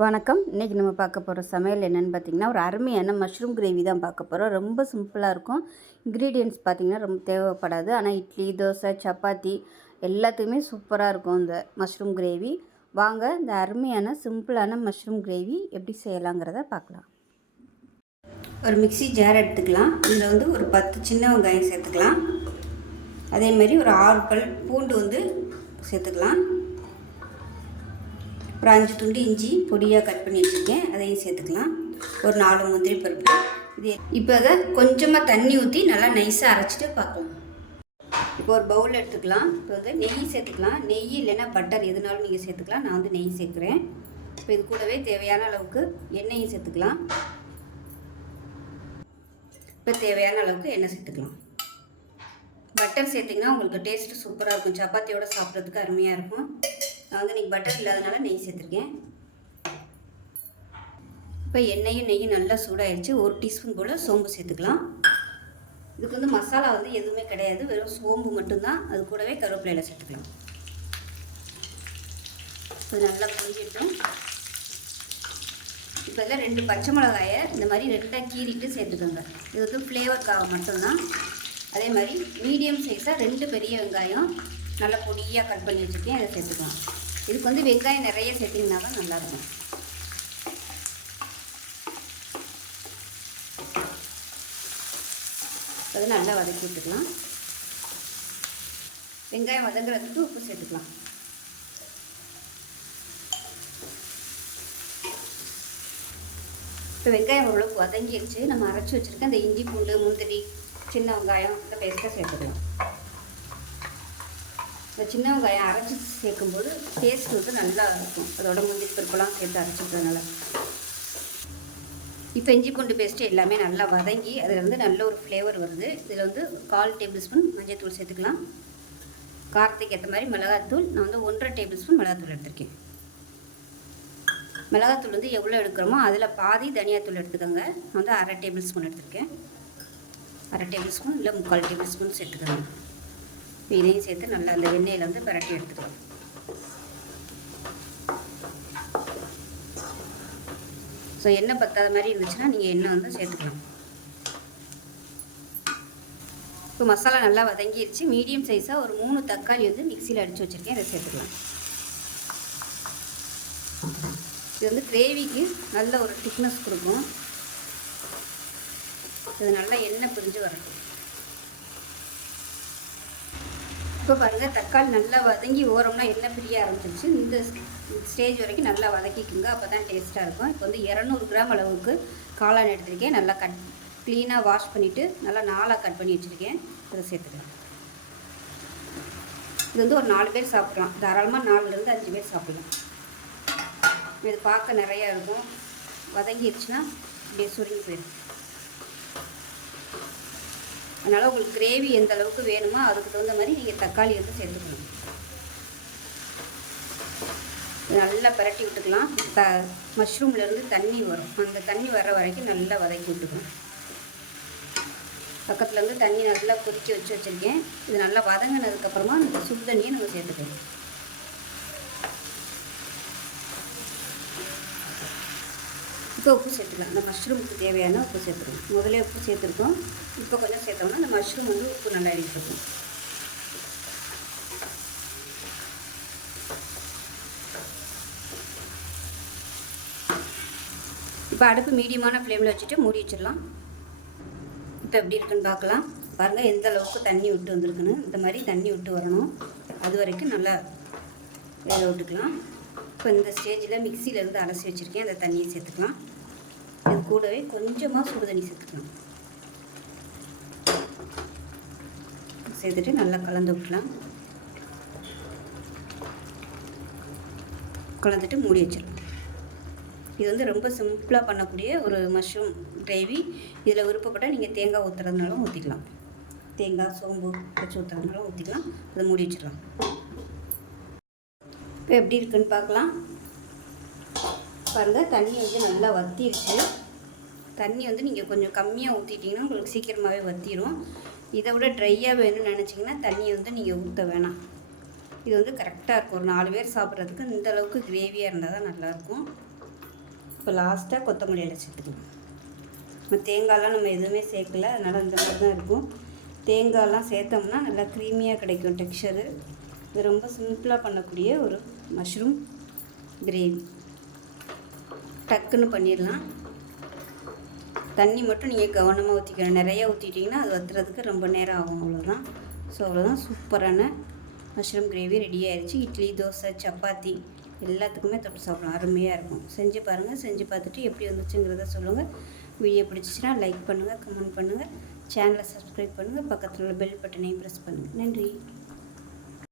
வணக்கம். இன்றைக்கி நம்ம பார்க்க போகிற சமையல் என்னென்னு பார்த்திங்கன்னா, ஒரு அருமையான மஷ்ரூம் கிரேவி தான் பார்க்க போகிறோம். ரொம்ப சிம்பிளாக இருக்கும். இன்க்ரீடியன்ட்ஸ் பார்த்திங்கன்னா ரொம்ப தேவைப்படாது. ஆனால் இட்லி, தோசை, சப்பாத்தி எல்லாத்துக்குமே சூப்பராக இருக்கும் இந்த மஷ்ரூம் கிரேவி. வாங்க இந்த அருமையான சிம்பிளான மஷ்ரூம் கிரேவி எப்படி செய்யலாங்கிறத பார்க்கலாம். ஒரு மிக்ஸி ஜார் எடுத்துக்கலாம். இதில் ஒரு 10 சின்ன வெங்காயம் சேர்த்துக்கலாம். அதேமாதிரி ஒரு 6 பல் பூண்டு சேர்த்துக்கலாம். ஒரு 5 துண்டு இஞ்சி பொடியாக கட் பண்ணி வச்சுருக்கேன், அதையும் சேர்த்துக்கலாம். ஒரு 4 முந்திரி பருப்பு. இது இப்போ அதை கொஞ்சமாக தண்ணி ஊற்றி நல்லா நைஸாக அரைச்சிட்டு பார்க்கலாம். இப்போ ஒரு பவுல் எடுத்துக்கலாம். இப்போ நெய் சேர்த்துக்கலாம். நெய் இல்லைன்னா பட்டர் எதுனாலும் நீங்கள் சேர்த்துக்கலாம். நான் நெய் சேர்க்குறேன். இப்போ இது கூடவே தேவையான அளவுக்கு எண்ணெயும் சேர்த்துக்கலாம். இப்போ தேவையான அளவுக்கு எண்ணெய் சேர்த்துக்கலாம். பட்டர் சேர்த்திங்கன்னா உங்களுக்கு டேஸ்ட்டு சூப்பராக இருக்கும். சப்பாத்தியோடு சாப்பிட்றதுக்கு அருமையாக இருக்கும். நான் இன்றைக்கி பட்டர் இல்லாதனால நெய் சேர்த்துருக்கேன். இப்போ நெய்யும் நல்லா சூடாகிடுச்சு. 1 டீஸ்பூன் போல் சோம்பு சேர்த்துக்கலாம். இதுக்கு மசாலா எதுவுமே கிடையாது, வெறும் சோம்பு மட்டும்தான். அது கூடவே கருவேப்பிலையில் சேர்த்துக்கலாம். இது நல்லா பொரிஞ்சிட்டோம். இப்போ இதில் 2 பச்சை மிளகாயை இந்த மாதிரி 2ஆக கீறிட்டு சேர்த்துக்கோங்க. இது ஃப்ளேவருக்காக மட்டும்தான். அதே மாதிரி மீடியம் சைஸாக 2 பெரிய வெங்காயம் நல்லா பொடியாக கட் பண்ணி வச்சுருக்கேன், அதை சேர்த்துக்கலாம். இதுக்கு வெங்காயம் நிறைய சேர்த்திங்கன்னா தான் நல்லாயிருக்கும். அது நல்லா வதக்கி விட்டுக்கலாம். வெங்காயம் வதங்குறதுக்கு உப்பு சேர்த்துக்கலாம். இப்போ வெங்காயம் ஓரளவுக்கு வதங்கிடுச்சு. நம்ம அரைச்சி வச்சுருக்க இந்த இஞ்சி பூண்டு முந்திரி சின்ன வெங்காயம் இந்த பேஸ்ட்டாக சேர்த்துக்கலாம். இந்த சின்ன வெங்காயம் அரைச்சி சேர்க்கும்போது டேஸ்ட் நல்லா இருக்கும். அதோட முந்திரி பருப்பெல்லாம் சேர்த்து அரைச்சிக்கிறதுனால. இப்போ இஞ்சி பூண்டு பேஸ்ட்டு எல்லாமே நல்லா வதங்கி அதில் நல்ல ஒரு ஃப்ளேவர் வருது. இதில் 1/4 டேபிள் ஸ்பூன் மஞ்சள்தூள் சேர்த்துக்கலாம். காரத்துக்கு ஏற்ற மாதிரி மிளகாத்தூள் நான் 1.5 டேபிள் ஸ்பூன் மிளகாத்தூள் எடுத்திருக்கேன். மிளகாத்தூள் எவ்வளோ எடுக்கிறோமோ அதில் பாதி தனியாத்தூள் எடுத்துக்கோங்க. நான் 1/2 டேபிள் ஸ்பூன் எடுத்திருக்கேன். 1/2 டேபிள் ஸ்பூன் இல்லை 3/4 டேபிள் ஸ்பூன் சேர்த்துக்கோங்க. இதையும் சேர்த்து நல்லா அந்த எண்ணெயில் பரட்டி எடுத்துக்கலாம். ஸோ எண்ணெய் பத்தாத மாதிரி இருந்துச்சுன்னா நீங்கள் எண்ணெய் சேர்த்துக்கலாம். இப்போ மசாலா நல்லா வதங்கிடுச்சு. மீடியம் சைஸாக ஒரு 3 தக்காளி மிக்சியில் அடித்து வச்சுருக்கேன், அதை சேர்த்துக்கலாம். இது கிரேவிக்கு நல்ல ஒரு திக்னஸ் கொடுக்கும். இது நல்லா எண்ணெய் பிரிஞ்சு வரட்டும். இப்போ பாருங்கள், தக்காளி நல்லா வதங்கி ஓரம்னா எண்ணெய் பிரிய ஆரம்பிச்சிருச்சு. இந்த ஸ்டேஜ் வரைக்கும் நல்லா வதக்கிக்குங்க, அப்போ தான் டேஸ்ட்டாக இருக்கும். இப்போ 200 கிராம் அளவுக்கு காளான் எடுத்திருக்கேன். நல்லா க்ளீனாக வாஷ் பண்ணிவிட்டு நல்லா 4ஆக கட் பண்ணி வச்சுருக்கேன், அதை சேர்த்துக்கலாம். இது ஒரு 4 பேர் சாப்பிட்லாம். தாராளமாக 4லேருந்து 5 பேர் சாப்பிடலாம். இது பார்க்க நிறையா இருக்கும். வதங்கிடுச்சுன்னா அப்படியே சுருங்கி போயிடும். அதனால் உங்களுக்கு கிரேவி எந்த அளவுக்கு வேணுமோ அதுக்கு தகுந்த மாதிரி நீங்கள் தக்காளி சேர்த்துக்கணும். நல்லா பரட்டி விட்டுக்கலாம். மஷ்ரூம்லேருந்து தண்ணி வரும், அந்த தண்ணி வர்ற வரைக்கும் நல்லா வதக்கி விட்டுக்கணும். பக்கத்துலேருந்து தண்ணி நல்லா கொதிக்க வச்சுருக்கேன். இது நல்லா வதங்கினதுக்கப்புறமா இந்த சுடு தண்ணியை நம்ம சேர்த்துக்கணும். இப்போ உப்பு சேர்த்துக்கலாம். அந்த மஷ்ரூமுக்கு தேவையான உப்பு சேர்த்துக்கணும். முதல்ல உப்பு சேர்த்துருக்கோம், இப்போ கொஞ்சம் சேர்த்தோம்னா அந்த மஷ்ரூம் உப்பு நல்லா எடுத்துக்கும். இப்போ அடுப்பு மீடியமான ஃப்ளேமில் வச்சுட்டு மூடி வச்சிடலாம். இப்போ எப்படி இருக்குன்னு பார்க்கலாம். பாருங்கள் எந்த அளவுக்கு தண்ணி விட்டு வந்துருக்குன்னு. இந்த மாதிரி தண்ணி விட்டு வரணும். அது வரைக்கும் நல்லா வேக விட்டுக்கலாம். இப்போ இந்த ஸ்டேஜில் மிக்சியிலேருந்து அலசி வச்சுருக்கேன், அந்த தண்ணியை சேர்த்துக்கலாம். இது கூடவே கொஞ்சமாக சுடு தண்ணி சேர்த்துக்கலாம். சேர்த்துட்டு நல்லா கலந்து விட்டுலாம். கலந்துட்டு மூடி வச்சிடலாம். இது ரொம்ப சிம்பிளாக பண்ணக்கூடிய ஒரு மஷ்ரூம் கிரேவி. இதில் விருப்பப்பட்டால் நீங்கள் தேங்காய் ஊற்றுறதுனாலும் ஊற்றிக்கலாம். தேங்காய் சோம்பு வச்சு ஊற்றுறதுனாலும் ஊற்றிக்கலாம். அதை மூடி வச்சிடலாம். இப்போ எப்படி இருக்குன்னு பார்க்கலாம். பாருங்கள், தண்ணி நல்லா வற்றிடுச்சு. தண்ணி நீங்கள் கொஞ்சம் கம்மியாக ஊற்றிட்டிங்கன்னா உங்களுக்கு சீக்கிரமாகவே வற்றிடும். இதை விட ட்ரையாக வேணும்னு நினச்சிங்கன்னா தண்ணியை நீங்கள் ஊற்ற வேணாம். இது கரெக்டாக இருக்கும். ஒரு 4 பேர் சாப்பிட்றதுக்கு இந்த அளவுக்கு கிரேவியாக இருந்தால் தான் நல்லாயிருக்கும். இப்போ லாஸ்ட்டாக கொத்தமல்லி இலை சேர்த்துக்கலாம். நம்ம தேங்காயெலாம் நம்ம எதுவுமே சேர்க்கல, அதனால் அந்த மாதிரி தான் இருக்கும். தேங்காயெலாம் சேர்த்தோம்னா நல்லா க்ரீமியாக கிடைக்கும் டெக்ஸ்சரு. இது ரொம்ப சிம்பிளாக பண்ணக்கூடிய ஒரு மஷ்ரூம் கிரேவி. டக்குன்னு பண்ணிடலாம். தண்ணி மட்டும் நீங்கள் கவனமாக ஊற்றிக்கணும். நிறையா ஊற்றிட்டிங்கன்னா அது வற்றுறதுக்கு ரொம்ப நேரம் ஆகும். அவ்வளோதான். ஸோ அவ்வளோதான், சூப்பரான மஷ்ரூம் கிரேவி ரெடி ஆயிடுச்சு. இட்லி, தோசை, சப்பாத்தி எல்லாத்துக்குமே தொட்டு சாப்பிடலாம். அருமையாக இருக்கும். செஞ்சு பாருங்கள். செஞ்சு பார்த்துட்டு எப்படி வந்துச்சுங்கிறத சொல்லுங்கள். வீடியோ பிடிச்சிச்சின்னா லைக் பண்ணுங்கள், கமெண்ட் பண்ணுங்கள், சேனலை சப்ஸ்கிரைப் பண்ணுங்கள், பக்கத்தில் உள்ள பெல் பட்டனையும் ப்ரெஸ் பண்ணுங்கள். நன்றி.